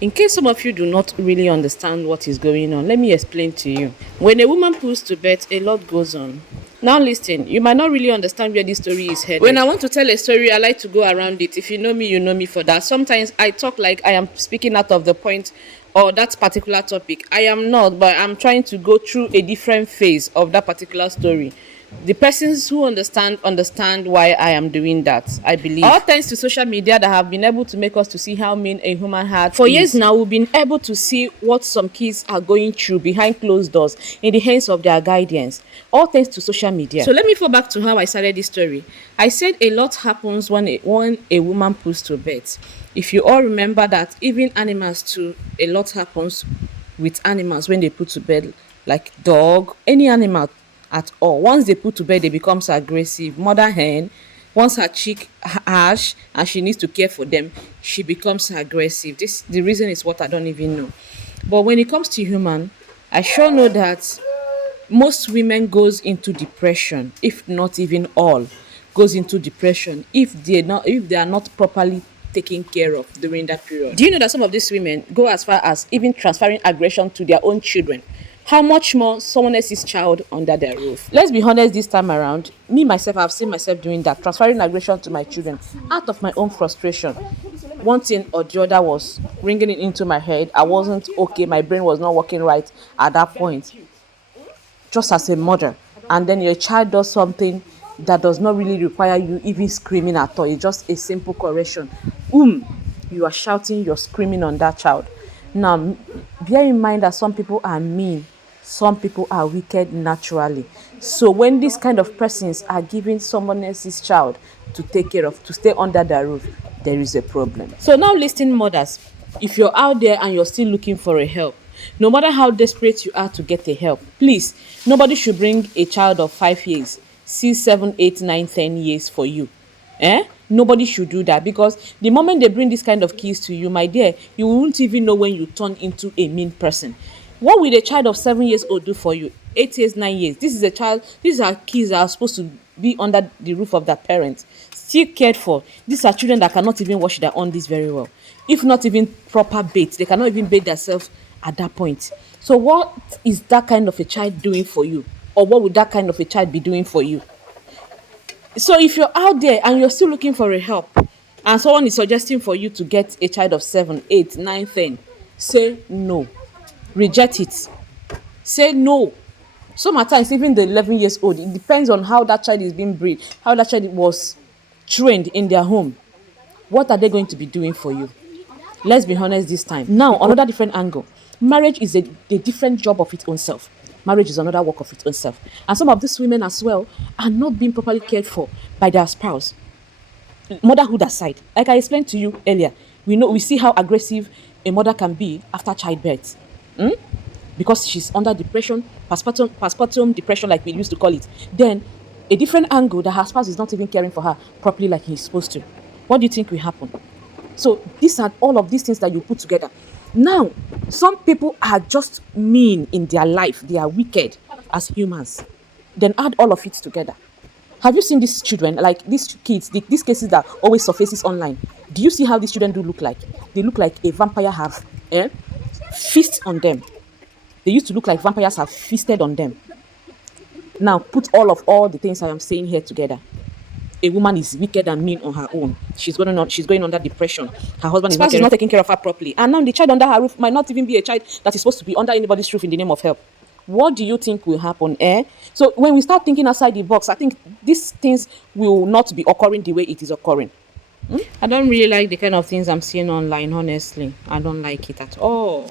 In case some of you do not really understand what is going on, let me explain to you. When a woman puts to bed, a lot goes on. Now listen, you might not really understand where this story is headed. When I want to tell a story, I like to go around it. If you know me, you know me for that. Sometimes I talk like I am speaking out of the point or that particular topic. I am not, but I'm trying to go through a different phase of that particular story. The persons who understand why I am doing that, I believe. All thanks to social media that have been able to make us to see how mean a human heart for years now. We've been able to see what some kids are going through behind closed doors in the hands of their guardians, all thanks to social media. So let me fall back to how I started this story. I said a lot happens when a woman puts to bed. If you all remember that, even animals too, a lot happens with animals when they put to bed, like dog, any animal at all. Once they put to bed, they becomes aggressive. Mother hen, once her chick harsh and she needs to care for them, she becomes aggressive. The reason is what I don't even know. But when it comes to human, I sure know that most women goes into depression, if not even all goes into depression if they are not properly taken care of during that period. Do you know that some of these women go as far as even transferring aggression to their own children? How much more someone else's child under their roof? Let's be honest, this time around, me myself, I've seen myself doing that, transferring aggression to my children out of my own frustration. One thing or the other was ringing it into my head. I wasn't okay, my brain was not working right at that point, just as a mother. And then your child does something that does not really require you even screaming at all. It's just a simple correction. You are shouting, you're screaming on that child. Now, bear in mind that some people are mean, some people are wicked naturally. So when these kind of persons are giving someone else's child to take care of, to stay under their roof, there is a problem. So now listen, mothers, if you're out there and you're still looking for a help, no matter how desperate you are to get a help, please, nobody should bring a child of 5 years, 6, 7, 8, 9, 10 years for you. Nobody should do that, because the moment they bring this kind of keys to you, my dear, you won't even know when you turn into a mean person. What will a child of 7 years old do for you? 8 years, 9 years. This is a child, these are kids that are supposed to be under the roof of their parents, still cared for. These are children that cannot even wash their undies very well. If not even proper bathe, they cannot even bathe themselves at that point. So what is that kind of a child doing for you? Or what would that kind of a child be doing for you? So if you're out there and you're still looking for a help, and someone is suggesting for you to get a child of 7, 8, 9, 10, say no. Reject it. Say no. Sometimes even the 11 years old, it depends on how that child is being bred, how that child was trained in their home. What are they going to be doing for you? Let's be honest this time. Now, another different angle. Marriage is a different job of its own self. Marriage is another work of its own self. And some of these women as well are not being properly cared for by their spouse. Motherhood aside, like I explained to you earlier, we see how aggressive a mother can be after childbirth. Because she's under depression, postpartum depression, like we used to call it. Then a different angle that her spouse is not even caring for her properly like he's supposed to. What do you think will happen? So these are all of these things that you put together. Now, some people are just mean in their life. They are wicked as humans. Then add all of it together. Have you seen these children, like these kids, these cases that always surfaces online? Do you see how these children do look like? They look like a vampire have feast on them. They used to look like vampires have feasted on them. Now, put all the things I am saying here together. A woman is wicked and mean on her own. She's going under depression. Her husband is not taking care of her properly. And now the child under her roof might not even be a child that is supposed to be under anybody's roof in the name of help. What do you think will happen? So when we start thinking outside the box, I think these things will not be occurring the way it is occurring. I don't really like the kind of things I'm seeing online, honestly. I don't like it at all.